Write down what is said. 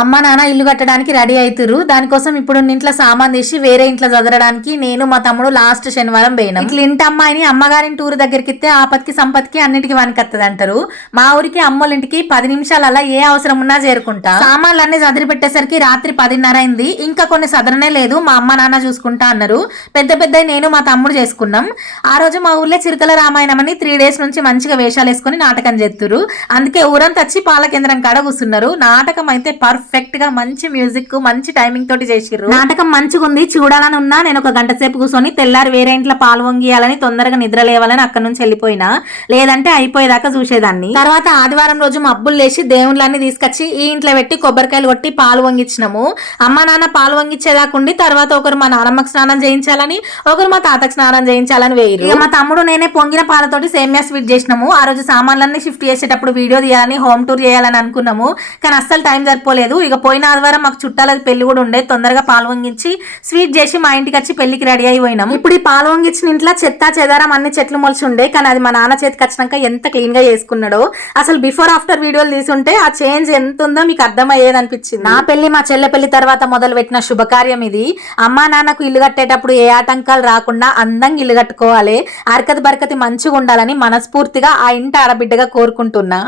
అమ్మ నాన్న ఇల్లు కట్టడానికి రెడీ అవుతురు. దానికోసం ఇప్పుడు ఇంట్లో సామాన్ తీసి వేరే ఇంట్లో చదవడానికి నేను మా తమ్ముడు లాస్ట్ శనివారం పోయినాం. ఇట్లా ఇంటి అమ్మాయిని అమ్మగారిని టూర్ దగ్గరికి ఇస్తే ఆపత్కి సంపత్కి అన్నిటికీ వనికత్తది అంటారు. మా ఊరికి అమ్మోళ్ళ ఇంటికి 10 నిమిషాలలా ఏ అవసరం ఉన్నా చేరుకుంటా. సామాన్లన్నీ చదిరి పెట్టేసరికి రాత్రి 10:30 అయింది. ఇంకా కొన్ని సదరనే లేదు, మా అమ్మ నాన్న చూసుకుంటా అన్నారు. పెద్ద పెద్ద నేను మా తమ్ముడు చేసుకున్నాం. ఆ రోజు మా ఊర్లో చిరుతల రామాయణం అని 3 days నుంచి మంచిగా వేషాలు వేసుకుని నాటకం చేస్తురు. అందుకే ఊరంతా వచ్చి పాల కేంద్రం కాడ కూర్చున్నారు. నాటకం అయితే పర్ఫెక్ట్ గా మంచి మ్యూజిక్ మంచి టైమింగ్ తోటి చేసిర్రు. నాటకం మంచిగా ఉంది, చూడాలని ఉన్నా. నేను ఒక గంట సేపు కూర్చొని తెల్లారి వేరే ఇంట్లో పాలు వంగియాలని తొందరగా నిద్ర లేవాలని అక్కడ నుంచి వెళ్ళిపోయినా, లేదంటే అయిపోయేదాకా చూసేదాన్ని. తర్వాత ఆదివారం రోజు మబ్బులు లేచి దేవుళ్ళని తీసుకొచ్చి ఈ ఇంట్లో పెట్టి కొబ్బరికాయలు కొట్టి పాలు వంగించినాము. అమ్మ నాన్న పాలు వంగించేదాకుండి తర్వాత ఒకరు మా నాన్నమ్మకి స్నానం చేయించాలని, ఒకరు మా తాతకు స్నానం చేయించాలని వేయరు. మా తమ్ముడు నేనే పొంగిన పాలతోటి సేమియా స్వీట్ చేసినాము. ఆ రోజు సామాన్లన్నీ షిఫ్ట్ చేసేటప్పుడు వీడియో తీయాలని హోమ్ టూర్ చేయాలని అనుకున్నాము, కానీ అస్సలు టైం సరిపోలేదు. ఇక పోయిన ఆదివారం మాకు చుట్టాలది పెళ్లి కూడా ఉండే, తొందరగా పాలు వంగించి స్వీట్ చేసి మా ఇంటికి వచ్చి పెళ్లికి రెడీ అయిపోయినాం. ఇప్పుడు ఈ పాలు వంగించిన ఇంట్లో చెత్త చెదారం అన్ని చెట్లు మొలిచి ఉండే, కానీ అది మా నాన్న చేతికి వచ్చినాక ఎంత క్లీన్ గా చేసుకున్నాడో. అసలు బిఫోర్ ఆఫ్టర్ వీడియోలు తీసుంటే ఆ చేంజ్ ఎంత ఉందో మీకు అర్థమయ్యేది అనిపించింది. నా పెళ్లి మా చెల్లె పెళ్లి తర్వాత మొదలు పెట్టిన శుభకార్యం ఇది. అమ్మా నాన్నకు ఇల్లు కట్టేటప్పుడు ఏ ఆటంకాలు రాకుండా అందంగా ఇల్లు కట్టుకోవాలి, అరకతి బరకతి మంచిగా ఉండాలని మనస్ఫూర్తిగా ఆ ఇంటి ఆడబిడ్డగా కోరుకుంటున్నా.